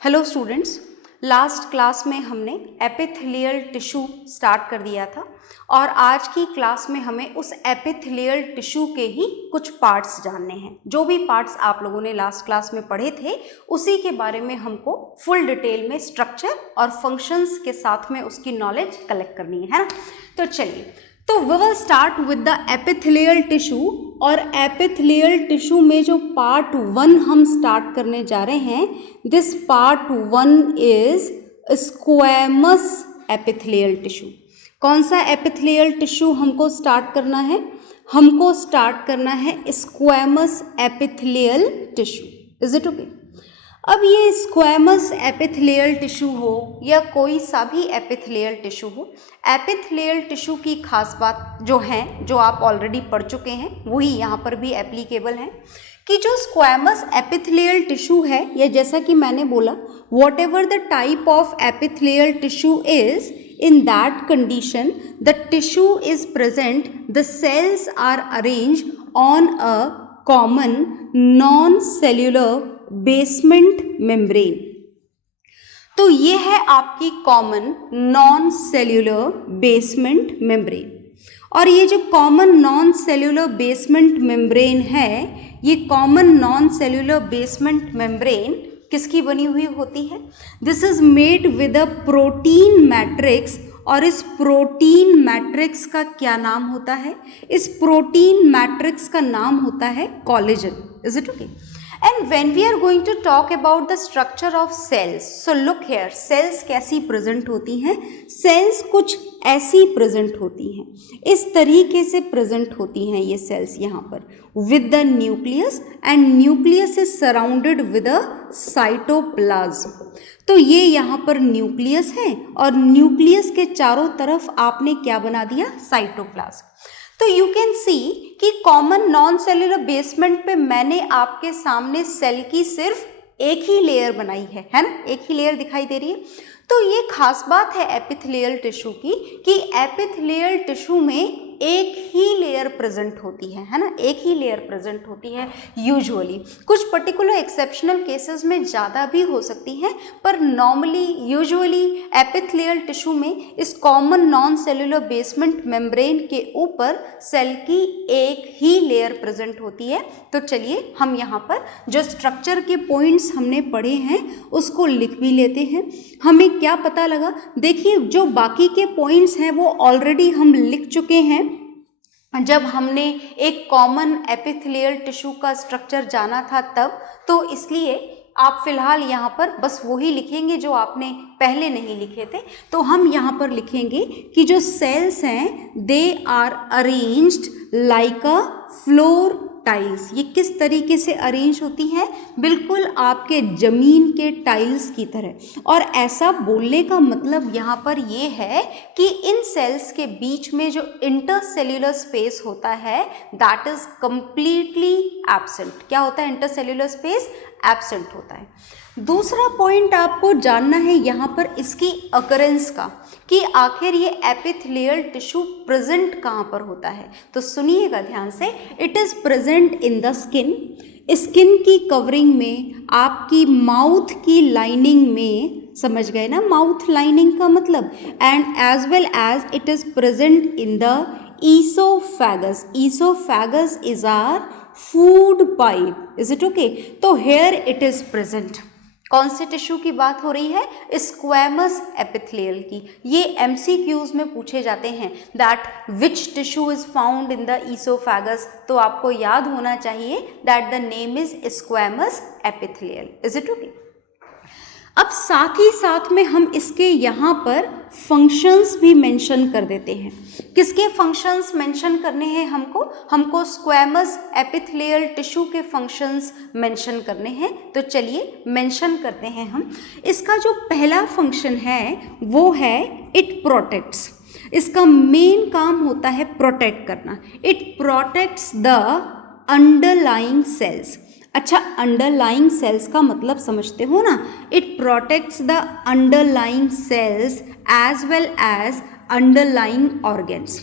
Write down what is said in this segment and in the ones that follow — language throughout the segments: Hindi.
हेलो स्टूडेंट्स, लास्ट क्लास में हमने एपिथेलियल टिश्यू स्टार्ट कर दिया था और आज की क्लास में हमें उस एपिथेलियल टिश्यू के ही कुछ पार्ट्स जानने हैं। जो भी पार्ट्स आप लोगों ने लास्ट क्लास में पढ़े थे उसी के बारे में हमको फुल डिटेल में स्ट्रक्चर और फंक्शंस के साथ में उसकी नॉलेज कलेक्ट करनी है ना। तो चलिए, तो we will start with the epithelial tissue. और एपिथेलियल टिश्यू में जो पार्ट 1 हम स्टार्ट करने जा रहे हैं, this part 1 is squamous epithelial tissue. कौन सा एपिथेलियल टिश्यू हमको स्टार्ट करना है? हमको स्टार्ट करना है squamous epithelial tissue. Is it okay? अब ये स्क्वैमस एपिथेलियल टिश्यू हो या कोई सा भी एपिथेलियल टिश्यू हो, एपिथेलियल टिश्यू की खास बात जो है, जो आप ऑलरेडी पढ़ चुके हैं, वही यहाँ पर भी एप्लीकेबल है कि जो स्क्वैमस एपिथेलियल टिश्यू है, या जैसा कि मैंने बोला, what ever the type of epithelial tissue is, in that condition the tissue is present, the cells are arranged on a common non-cellular basement membrane। तो ये है आपकी common non cellular basement membrane. और ये जो common non cellular basement membrane है, ये common non cellular basement membrane किसकी बनी हुई होती है? This is made with a protein matrix. और इस प्रोटीन मैट्रिक्स का क्या नाम होता है? इस प्रोटीन मैट्रिक्स का नाम होता है collagen. Is it okay? And when we are going to talk about the structure of cells, so look here, cells कैसी प्रेजेंट होती हैं? cells कुछ ऐसी प्रेजेंट होती हैं, इस तरीके से प्रेजेंट होती हैं ये cells यहाँ पर, with the nucleus and nucleus is surrounded with a cytoplasm। तो ये यहाँ पर न्यूक्लियस है और न्यूक्लियस के चारों तरफ आपने क्या बना दिया? साइटोप्लाज्म। तो यू कैन सी कि कॉमन नॉन सेल्यूलर बेसमेंट पे मैंने आपके सामने सेल की सिर्फ एक ही लेयर बनाई है ना? एक ही लेयर दिखाई दे रही है। तो ये खास बात है एपिथेलियल टिश्यू की कि एपिथेलियल टिश्यू में एक ही लेयर प्रेजेंट होती है ना? एक ही लेयर प्रेजेंट होती है यूजुअली। कुछ पर्टिकुलर एक्सेप्शनल केसेस में ज़्यादा भी हो सकती हैं, पर नॉर्मली यूजुअली एपिथेलियल टिश्यू में इस common non cellular basement membrane के ऊपर सेल की एक ही लेयर प्रेजेंट होती है। तो चलिए हम यहाँ पर जो स्ट्रक्चर के पॉइंट्स हमने पढ़े हैं उसको लिख भी लेते हैं। हमें क्या पता लगा? देखिए, जो बाकी के पॉइंट्स हैं वो ऑलरेडी हम लिख चुके हैं जब हमने एक कॉमन एपिथेलियल टिश्यू का स्ट्रक्चर जाना था तब। तो इसलिए आप फिलहाल यहाँ पर बस वही लिखेंगे जो आपने पहले नहीं लिखे थे। तो हम यहाँ पर लिखेंगे कि जो सेल्स हैं they are arranged like a floor tiles. ये किस तरीके से अरेंज होती हैं? बिल्कुल आपके जमीन के टाइल्स की तरह। और ऐसा बोलने का मतलब यहाँ पर ये है कि इन सेल्स के बीच में जो इंटरसेल्यूलर स्पेस होता है दैट इज कंप्लीटली एब्सेंट। क्या होता है? इंटरसेल्यूलर स्पेस एब्सेंट होता है। दूसरा पॉइंट आपको जानना है यहाँ पर इसकी अकरेंस का, कि आखिर ये एपिथेलियल टिश्यू प्रेजेंट कहाँ पर होता है। तो सुनिएगा ध्यान से। It is present in the skin. Skin की कवरिंग में, आपकी माउथ की लाइनिंग में, समझ गए ना माउथ लाइनिंग का मतलब, and as well as it is present in the oesophagus. Oesophagus is our food pipe. Is it okay? तो हेयर इट इज प्रेजेंट। कौन से टिश्यू की बात हो रही है? स्क्वैमस एपिथेलियल की। ये MCQs में पूछे जाते हैं that which tissue is found in the oesophagus. तो आपको याद होना चाहिए that the name is squamous epithelial. Is it okay? अब साथ ही साथ में हम इसके यहाँ पर फंक्शंस भी मेंशन कर देते हैं। किसके फंक्शंस मेंशन करने हैं हमको? हमको स्क्वैमस एपिथेलियल टिश्यू के फंक्शंस मेंशन करने हैं। तो चलिए मेंशन करते हैं हम। इसका जो पहला फंक्शन है वो है इट प्रोटेक्ट्स। इसका मेन काम होता है प्रोटेक्ट करना। It protects the underlying cells. अच्छा, अंडरलाइंग सेल्स का मतलब समझते हो ना? It protects the underlying cells as well as underlying organs.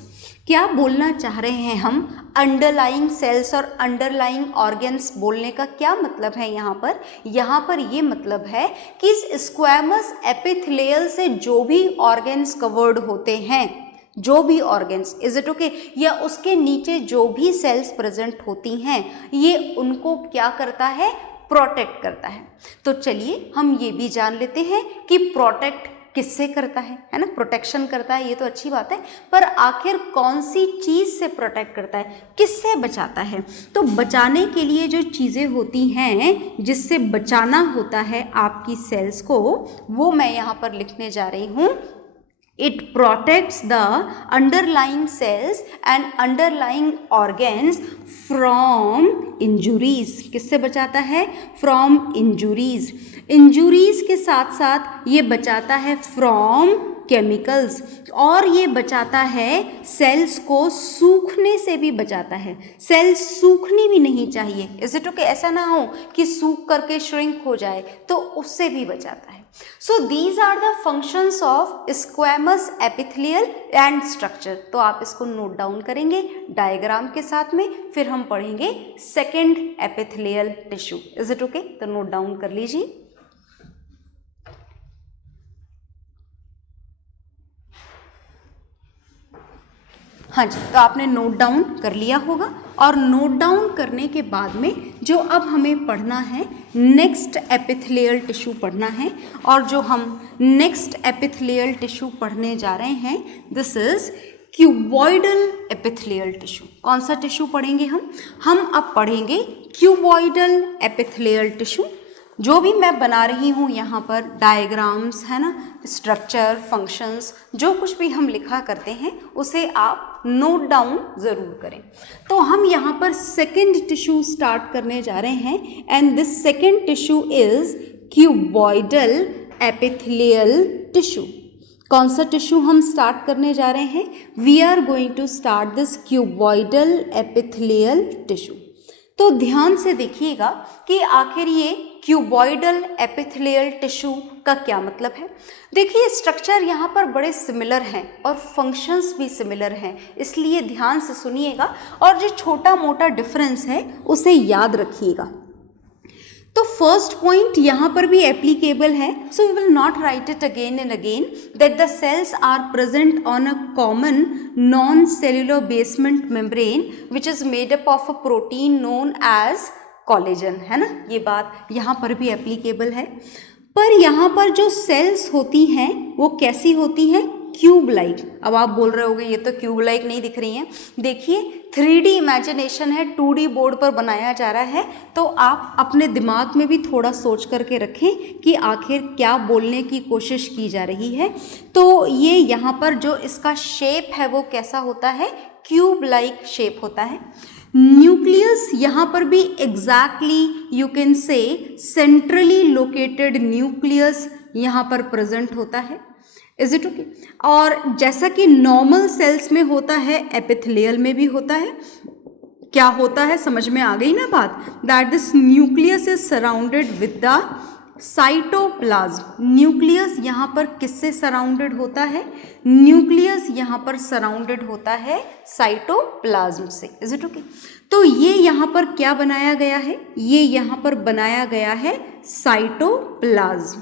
क्या बोलना चाह रहे हैं हम? अंडरलाइंग सेल्स और अंडरलाइंग ऑर्गन्स बोलने का क्या मतलब है यहाँ पर? यहाँ पर ये मतलब है कि इस स्क्वैमस एपिथेलियल से जो भी ऑर्गन्स कवर्ड होते हैं, जो भी ऑर्गन्स, इज इट ओके, या उसके नीचे जो भी सेल्स प्रेजेंट होती हैं, ये उनको क्या करता है? प्रोटेक्ट करता है। तो चलिए हम ये भी जान लेते हैं कि प्रोटेक्ट किससे करता है ना? प्रोटेक्शन करता है, ये तो अच्छी बात है, पर आखिर कौन सी चीज़ से प्रोटेक्ट करता है, किससे बचाता है? तो बचाने के लिए जो चीज़ें होती हैं, जिससे बचाना होता है आपकी सेल्स को, वो मैं यहाँ पर लिखने जा रही हूँ। It protects the underlying cells and underlying organs from injuries. किससे बचाता है? From injuries. Injuries के साथ साथ ये बचाता है from chemicals, और ये बचाता है सेल्स को सूखने से भी बचाता है। सेल्स सूखनी भी नहीं चाहिए, इज इट ओके? ऐसा ना हो कि सूख करके श्रिंक हो जाए, तो उससे भी बचाता है। So these are the functions of squamous epithelial and structure. तो आप इसको नोट डाउन करेंगे डायग्राम के साथ में, फिर हम पढ़ेंगे second epithelial tissue. Is it okay? तो नोट डाउन कर लीजिए। हाँ जी, तो आपने नोट डाउन कर लिया होगा, और नोट डाउन करने के बाद में जो अब हमें पढ़ना है, नेक्स्ट एपिथेलियल टिश्यू पढ़ना है, और जो हम नेक्स्ट एपिथेलियल टिश्यू पढ़ने जा रहे हैं, this is cuboidal epithelial tissue. कौन सा टिश्यू पढ़ेंगे हम? हम अब पढ़ेंगे क्यूबॉइडल एपिथेलियल टिश्यू। जो भी मैं बना रही हूँ यहाँ पर डायग्राम्स, है ना, स्ट्रक्चर, फंक्शंस, जो कुछ भी हम लिखा करते हैं उसे आप नोट डाउन ज़रूर करें। तो हम यहाँ पर सेकेंड टिश्यू स्टार्ट करने जा रहे हैं, and this second tissue is cuboidal epithelial tissue. कौन सा टिश्यू हम स्टार्ट करने जा रहे हैं? We are going to start this cuboidal epithelial tissue. तो ध्यान से देखिएगा कि आखिर ये क्यूबॉइडल एपिथेलियल टिश्यू का क्या मतलब है। देखिए, स्ट्रक्चर यहाँ पर बड़े सिमिलर हैं और फंक्शंस भी सिमिलर हैं, इसलिए ध्यान से सुनिएगा और जो छोटा मोटा डिफरेंस है उसे याद रखिएगा। तो फर्स्ट पॉइंट यहाँ पर भी एप्लीकेबल है, so we will not write it again and again, that the cells are present on a common non cellular basement membrane which is made up of a protein known as collagen, है ना। ये बात यहाँ पर भी एप्लीकेबल है, पर यहाँ पर जो सेल्स होती हैं वो कैसी होती हैं? Cube like. अब आप बोल रहे होगे ये तो क्यूब लाइक नहीं दिख रही हैं। देखिए, 3D इमेजिनेशन है, 2D बोर्ड पर बनाया जा रहा है, तो आप अपने दिमाग में भी थोड़ा सोच करके रखें कि आखिर क्या बोलने की कोशिश की जा रही है। तो ये यहाँ पर जो इसका शेप है वो कैसा होता है? क्यूब लाइक शेप होता है। न्यूक्लियस यहाँ पर भी exactly you can say centrally located nucleus यहाँ पर प्रेजेंट होता है। Is it okay? और जैसा कि नॉर्मल सेल्स में होता है, एपिथेलियल में भी होता है। क्या होता है, समझ में आ गई ना बात? That this nucleus is surrounded with the cytoplasm. Nucleus यहाँ पर किससे सराउंडेड होता है? न्यूक्लियस यहाँ पर सराउंडेड होता है साइटोप्लाज्म से। Is it okay? तो ये यहाँ पर क्या बनाया गया है? ये यहाँ पर बनाया गया है साइटोप्लाज्म,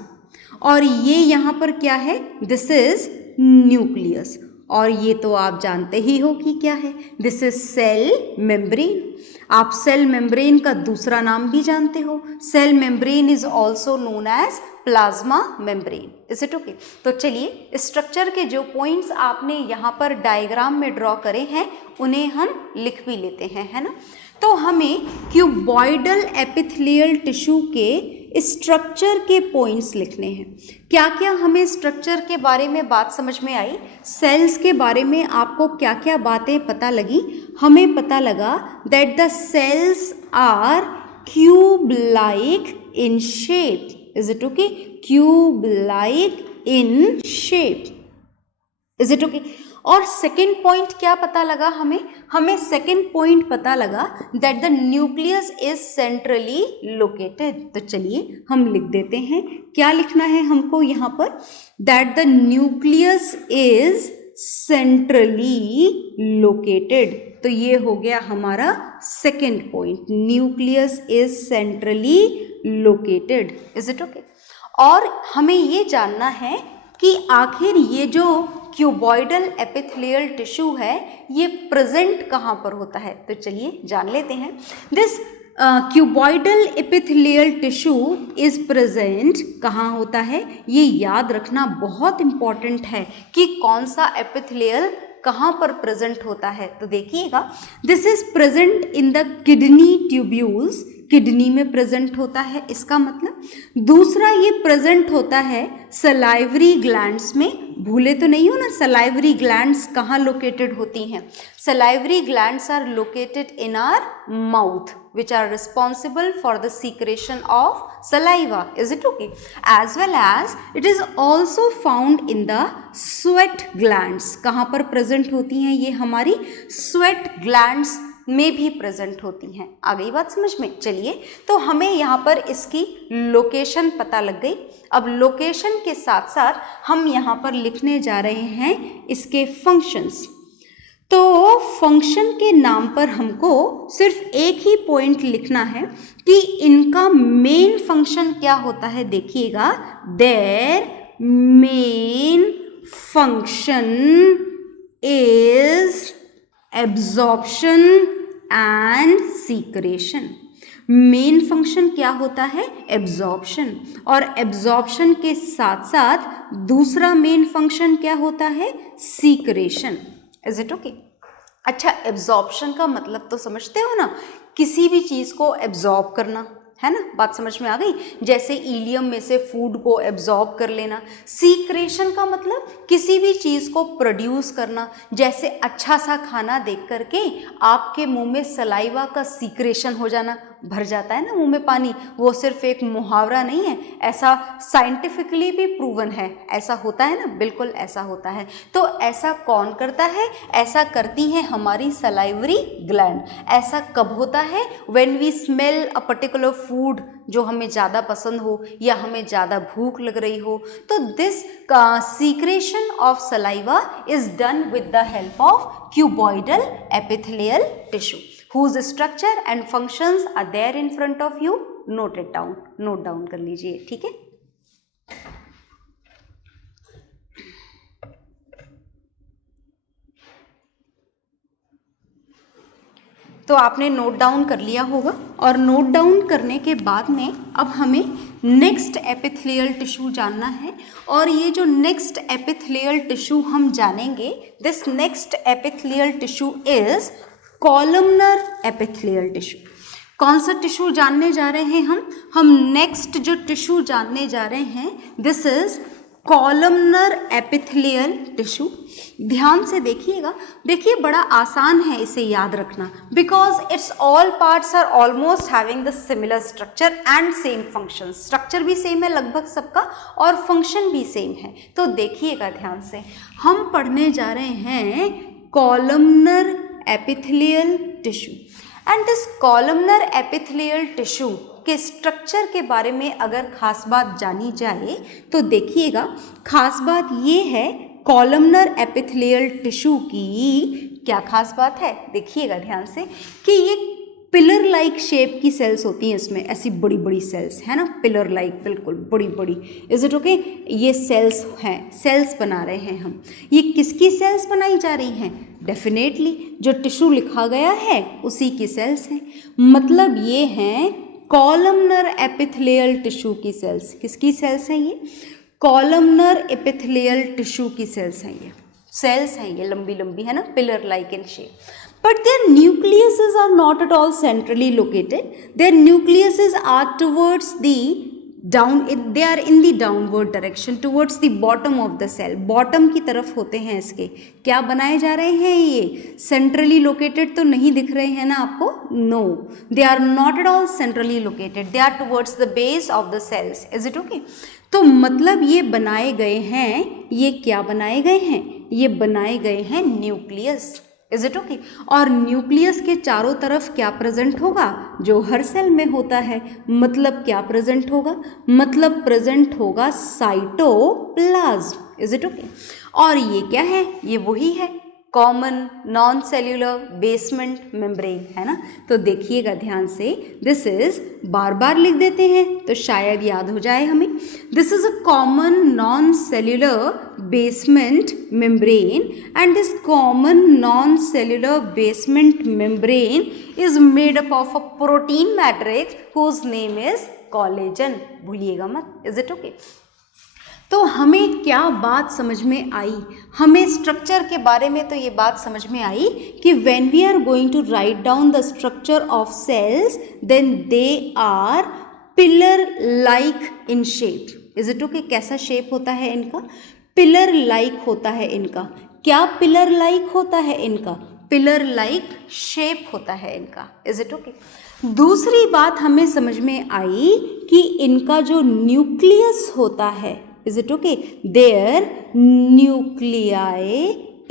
और ये यहाँ पर क्या है? This is nucleus. और ये तो आप जानते ही हो कि क्या है, दिस इज सेल मेम्ब्रेन। आप सेल मेम्ब्रेन का दूसरा नाम भी जानते हो, cell membrane is also known as plasma membrane. Is it okay? तो चलिए, स्ट्रक्चर के जो पॉइंट्स आपने यहाँ पर डायग्राम में ड्रॉ करे हैं उन्हें हम लिख भी लेते हैं, है ना। तो हमें क्यूबॉइडल एपिथेलियल टिश्यू के स्ट्रक्चर के पॉइंट्स लिखने हैं। क्या क्या हमें स्ट्रक्चर के बारे में बात समझ में आई? सेल्स के बारे में आपको क्या क्या बातें पता लगी? हमें पता लगा that the cells are cube like in shape. Is it okay? Cube like in shape. Is it okay? और सेकेंड पॉइंट क्या पता लगा हमें? हमें सेकेंड पॉइंट पता लगा that the nucleus is centrally located. तो चलिए हम लिख देते हैं, क्या लिखना है हमको यहाँ पर? That the nucleus is centrally located. तो ये हो गया हमारा second point, nucleus is centrally located. Is it okay? और हमें ये जानना है कि आखिर ये जो क्यूबॉइडल एपिथेलियल टिश्यू है ये प्रेजेंट कहाँ पर होता है। तो चलिए जान लेते हैं। This cuboidal epithelial tissue is present कहाँ होता है, ये याद रखना बहुत इंपॉर्टेंट है कि कौन सा एपिथेलियल कहाँ पर प्रेजेंट होता है। तो देखिएगा, this is present in the kidney tubules, kidney में प्रेजेंट होता है इसका मतलब। दूसरा ये प्रेजेंट होता है सलाइवरी ग्लैंड्स में। भूले तो नहीं हो ना, सलाइवरी ग्लैंड्स कहाँ लोकेटेड होती हैं। Salivary glands are located in our mouth which are responsible for the secretion of saliva. Is it okay? As well as it is also found in the sweat glands. कहाँ पर प्रेजेंट होती हैं ये हमारी sweat glands में भी प्रेजेंट होती हैं। आ गई बात समझ में? चलिए, तो हमें यहाँ पर इसकी लोकेशन पता लग गई। अब लोकेशन के साथ साथ हम यहाँ पर लिखने जा रहे हैं इसके फंक्शंस। तो फंक्शन के नाम पर हमको सिर्फ एक ही पॉइंट लिखना है कि इनका मेन फंक्शन क्या होता है। देखिएगा, their main function is absorption and secretion. Main function क्या होता है? एब्जॉर्प्शन। और एब्जॉर्प्शन के साथ साथ दूसरा मेन फंक्शन क्या होता है? सीक्रेशन। Is it okay? अच्छा, एब्जॉर्प्शन का मतलब तो समझते हो ना, किसी भी चीज़ को एब्जॉर्ब करना, है ना? बात समझ में आ गई? जैसे इलियम में से फूड को एब्जॉर्ब कर लेना। सीक्रेशन का मतलब किसी भी चीज़ को प्रोड्यूस करना। जैसे अच्छा सा खाना देख करके आपके मुंह में सलाइवा का सीक्रेशन हो जाना, भर जाता है ना मुंह में पानी। वो सिर्फ एक मुहावरा नहीं है, ऐसा साइंटिफिकली भी प्रूवन है। ऐसा होता है ना, बिल्कुल ऐसा होता है। तो ऐसा कौन करता है? ऐसा करती हैं हमारी सलाइवरी ग्लैंड। ऐसा कब होता है? When we smell a particular food जो हमें ज़्यादा पसंद हो या हमें ज़्यादा भूख लग रही हो। तो this secretion of saliva is done with the help of cuboidal epithelial tissue whose structure and functions are there in front of you. Note it down, note down कर लीजिए, ठीक है? तो आपने नोट डाउन कर लिया होगा, और नोट डाउन करने के बाद में अब हमें नेक्स्ट एपिथेलियल टिश्यू जानना है। और ये जो नेक्स्ट एपिथेलियल टिश्यू हम जानेंगे, this next epithelial tissue is columnar epithelial tissue. कौन सा टिश्यू जानने जा रहे हैं हम नेक्स्ट जो टिश्यू जानने जा रहे हैं, this is columnar epithelial tissue. ध्यान से देखिएगा, देखिए बड़ा आसान है इसे याद रखना, because it's all parts are almost having the similar structure and same function. Structure भी सेम है लगभग सबका, और फंक्शन भी सेम है। तो देखिएगा ध्यान से, हम पढ़ने जा रहे हैं columnar epithelial tissue. And this columnar epithelial tissue के स्ट्रक्चर के बारे में अगर खास बात जानी जाए तो देखिएगा, खास बात ये है कॉलमनर एपिथेलियल टिश्यू की क्या खास बात है। देखिएगा ध्यान से कि ये पिलर लाइक शेप की सेल्स होती हैं इसमें, ऐसी बड़ी बड़ी सेल्स है ना, पिलर लाइक, बिल्कुल बड़ी बड़ी। Is it okay? ये सेल्स हैं, सेल्स बना रहे हैं हम। ये किसकी सेल्स बनाई जा रही हैं? डेफिनेटली जो टिश्यू लिखा गया है उसी की सेल्स हैं। मतलब ये हैं कॉलमनर एपिथेलियल टिश्यू की सेल्स। किसकी सेल्स हैं ये? कॉलमनर एपिथेलियल टिश्यू की सेल्स हैं ये। सेल्स हैं ये, लंबी लंबी है ना, pillar like in shape. But their nucleuses are not at all centrally located. Their nucleuses are towards the down, they are in the downward direction towards the bottom of the cell. Bottom की तरफ होते हैं इसके। क्या बनाए जा रहे हैं ये? centrally located तो नहीं दिख रहे हैं ना आपको? No, they are not at all centrally located. They are towards the base of the cells. Is it okay? तो मतलब ये बनाए गए हैं, ये क्या बनाए गए हैं? ये बनाए गए हैं न्यूक्लियस। Is it okay? और न्यूक्लियस के चारों तरफ क्या प्रेजेंट होगा? जो हर सेल में होता है। मतलब क्या प्रेजेंट होगा? मतलब प्रेजेंट होगा साइटोप्लाज्म। Is it okay? और ये क्या है? ये वही है common non cellular basement membrane, है ना। तो देखिएगा ध्यान से, दिस इज, बार बार लिख देते हैं तो शायद याद हो जाए हमें। This is a common non cellular basement membrane and this common non cellular basement membrane is made up of a protein matrix whose name is collagen. भूलिएगा मत, इज इट ओके? तो हमें क्या बात समझ में आई? हमें स्ट्रक्चर के बारे में तो ये बात समझ में आई कि when we are going to write down the structure of cells then they are pillar like in shape. Is it okay? कैसा शेप होता है इनका? पिलर लाइक होता है इनका। क्या पिलर लाइक होता है इनका? पिलर लाइक शेप होता है इनका। Is it okay? दूसरी बात हमें समझ में आई कि इनका जो न्यूक्लियस होता है, is it okay, their nuclei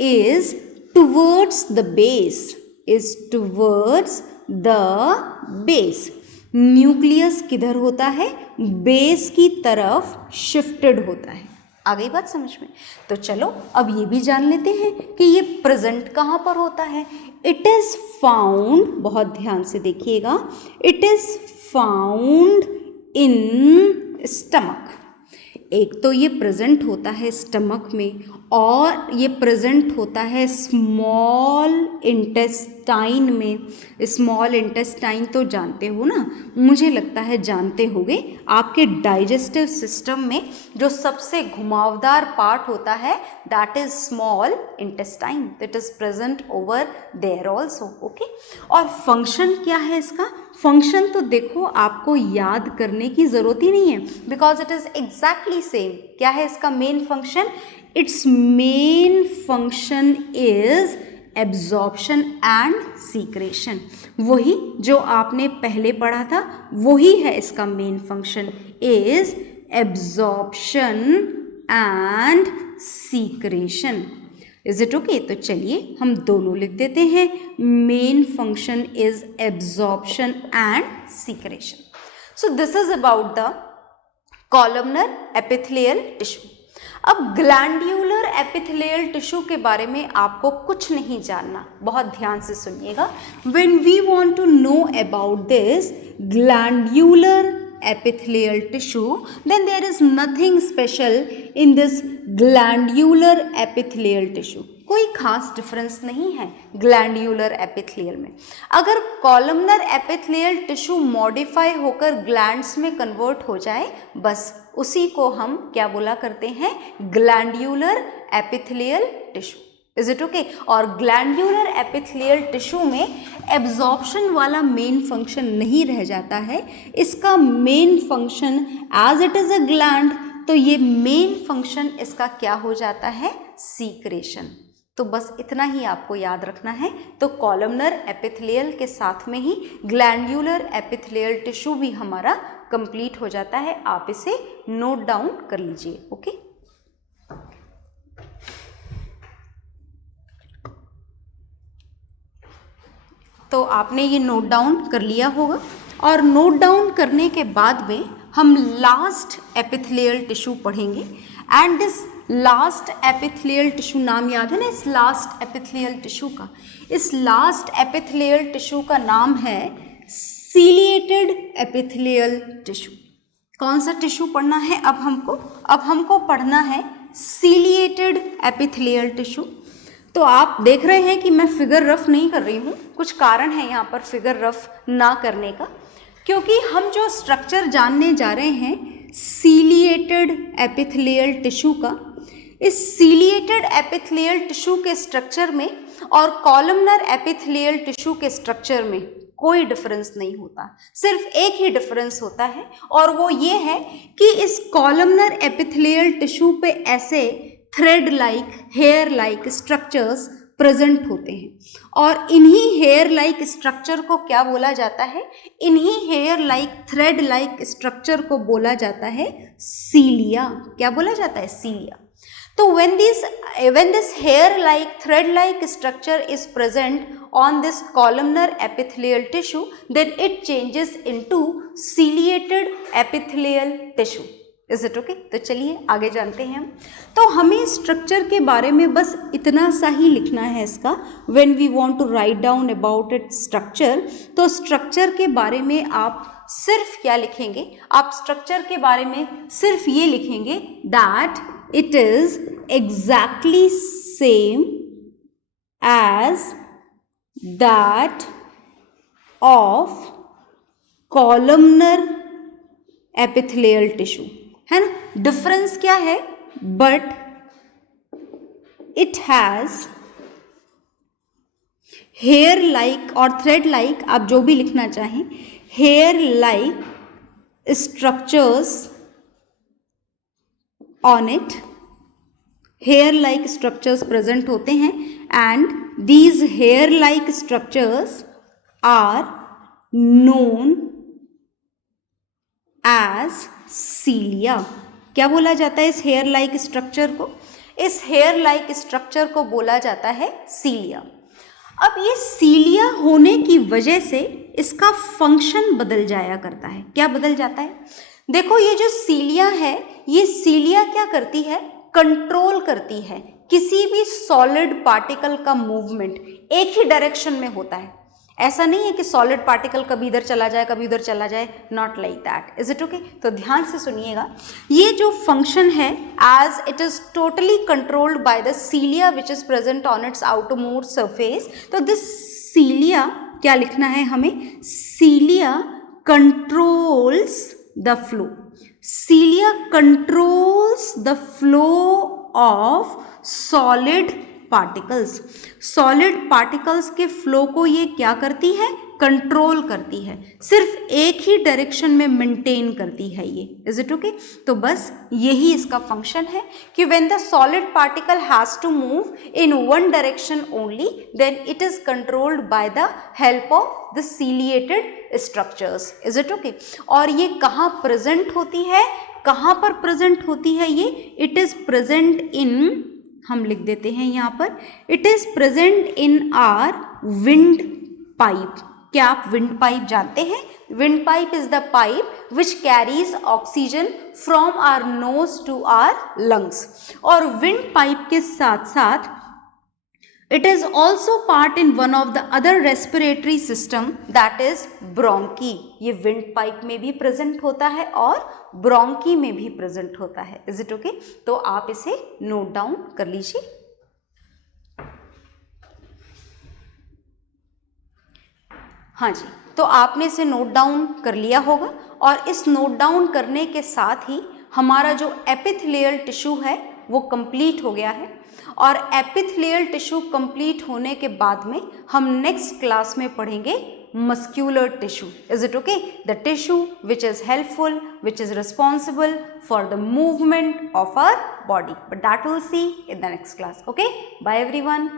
is towards the base, is towards the base। Nucleus किधर होता है? बेस की तरफ शिफ्टेड होता है। आ गई बात समझ में? तो चलो अब ये भी जान लेते हैं कि ये प्रेजेंट कहाँ पर होता है। इट इज फाउंड, बहुत ध्यान से देखिएगा, it is found in stomach. एक तो ये प्रेजेंट होता है स्टमक में और ये प्रेजेंट होता है स्मॉल इंटेस्टाइन में। स्मॉल इंटेस्टाइन तो जानते हो ना, मुझे लगता है जानते होगे। आपके डाइजेस्टिव सिस्टम में जो सबसे घुमावदार पार्ट होता है that is small intestine, that is present over there also. Okay, और फंक्शन क्या है इसका? फंक्शन तो देखो आपको याद करने की ज़रूरत ही नहीं है because it is exactly same. क्या है इसका main function? It's main function is absorption and secretion. वही जो आपने पहले पढ़ा था वही है इसका main function, is absorption and secretion. Is it okay? तो चलिए हम दोनों लिख देते हैं। Main function is absorption and secretion. So this is about the columnar epithelial tissue. अब ग्लैंड्यूलर एपिथेलियल टिश्यू के बारे में आपको कुछ नहीं जानना, बहुत ध्यान से सुनिएगा। When we want to know about this glandular epithelial tissue, then there is nothing special in this glandular epithelial tissue। कोई खास डिफरेंस नहीं है ग्लैंड्यूलर एपिथेलियल में। अगर कॉलमनर एपिथेलियल टिश्यू मॉडिफाई होकर ग्लैंड्स में कन्वर्ट हो जाए, बस उसी को हम क्या बोला करते हैं? Glandular epithelial tissue. Is it okay? और ग्लैंड्यूलर एपिथेलियल टिश्यू में एब्जॉर्प्शन वाला मेन फंक्शन नहीं रह जाता है। इसका main function as it is a gland, तो ये मेन फंक्शन इसका क्या हो जाता है? सीक्रेशन। तो बस इतना ही आपको याद रखना है। तो कॉलमनर एपिथेलियल के साथ में ही ग्लैंड्यूलर एपिथेलियल टिश्यू भी हमारा कंप्लीट हो जाता है। आप इसे नोट डाउन कर लीजिए। ओके, तो आपने ये नोट डाउन कर लिया होगा। और नोट डाउन करने के बाद में हम लास्ट एपिथेलियल टिश्यू पढ़ेंगे। And this last epithelial tissue, नाम याद है ना इस लास्ट एपिथेलियल टिश्यू का? इस लास्ट एपिथेलियल टिश्यू का नाम है सीलिएटेड एपिथेलियल टिश्यू। कौन सा टिश्यू पढ़ना है अब हमको? अब हमको पढ़ना है सीलिएटेड एपिथेलियल टिश्यू। तो आप देख रहे हैं कि मैं फिगर रफ नहीं कर रही हूँ, कुछ कारण है यहाँ पर फिगर रफ ना करने का, क्योंकि हम जो स्ट्रक्चर जानने जा रहे हैं सीलिएटेड एपिथेलियल टिश्यू का, इस सीलिएटेड एपिथेलियल टिश्यू के स्ट्रक्चर में और कॉलमनर एपिथेलियल टिश्यू के स्ट्रक्चर में कोई डिफरेंस नहीं होता। सिर्फ एक ही डिफरेंस होता है और वो ये है कि इस कॉलमनर एपिथेलियल टिश्यू पे ऐसे thread like, hair like structures present होते हैं। और इन्हीं हेयर लाइक स्ट्रक्चर को क्या बोला जाता है? इन्हीं hair like, thread like structure को बोला जाता है सीलिया। क्या बोला जाता है? सीलिया। तो when this hair like, thread like structure is present on this columnar epithelial tissue, then it changes into ciliated epithelial tissue। Is it okay? तो चलिए आगे जानते हैं हम। तो हमें स्ट्रक्चर के बारे में बस इतना सा ही लिखना है इसका, when we want to write down about its structure. तो स्ट्रक्चर के बारे में आप सिर्फ क्या लिखेंगे, आप स्ट्रक्चर के बारे में सिर्फ ये लिखेंगे that it is exactly same as that of columnar epithelial tissue, है ना। डिफरेंस क्या है, but it has hair like और थ्रेड लाइक, आप जो भी लिखना चाहें, hair like structures on it, hair like structures present होते हैं, and these hair like structures are known as cilia. क्या बोला जाता है इस हेयर लाइक स्ट्रक्चर को? इस हेयर लाइक स्ट्रक्चर को बोला जाता है सीलिया। अब ये सीलिया होने की वजह से इसका फंक्शन बदल जाया करता है। क्या बदल जाता है? देखो ये जो सीलिया है, ये सीलिया क्या करती है, कंट्रोल करती है किसी भी सॉलिड पार्टिकल का मूवमेंट एक ही डायरेक्शन में होता है। ऐसा नहीं है कि सॉलिड पार्टिकल कभी इधर चला जाए कभी उधर चला जाए, not like that, is it okay? तो ध्यान से सुनिएगा, ये जो फंक्शन है, as it is totally controlled by the cilia which is present on its outermost surface. तो दिस सीलिया, क्या लिखना है हमें, cilia controls the flow, cilia controls the flow of solid particles. Solid particles के फ्लो को ये क्या करती है, कंट्रोल करती है, सिर्फ एक ही डायरेक्शन में मेंटेन करती है ये, इज इट ओके? तो बस यही इसका फंक्शन है कि when the solid particle has to move in one direction only, then it is controlled by the help of the ciliated structures, is it okay? और ये कहाँ प्रेजेंट होती है, कहाँ पर प्रेजेंट होती है ये? इट इज प्रेजेंट इन, हम लिख देते हैं यहाँ पर, it is present in our wind pipe. क्या आप विंड पाइप जानते हैं? Wind pipe is the pipe which carries oxygen from our nose to our lungs. और विंड पाइप के साथ साथ it is also part in one of the other respiratory system, that is bronchi। ये विंड पाइप में भी प्रेजेंट होता है और ब्रोंकी में भी प्रेजेंट होता है, इज इट ओके? तो आप इसे नोट डाउन कर लीजिए। हाँ जी, तो आपने इसे नोट डाउन कर लिया होगा, और इस नोट डाउन करने के साथ ही हमारा जो एपिथेलियल टिश्यू है वो कंप्लीट हो गया है। और एपिथेलियल टिश्यू कंप्लीट होने के बाद में हम नेक्स्ट क्लास में पढ़ेंगे muscular tissue, is it okay? The tissue which is helpful, which is responsible for the movement of our body, but that will see in the next class. Okay, bye everyone.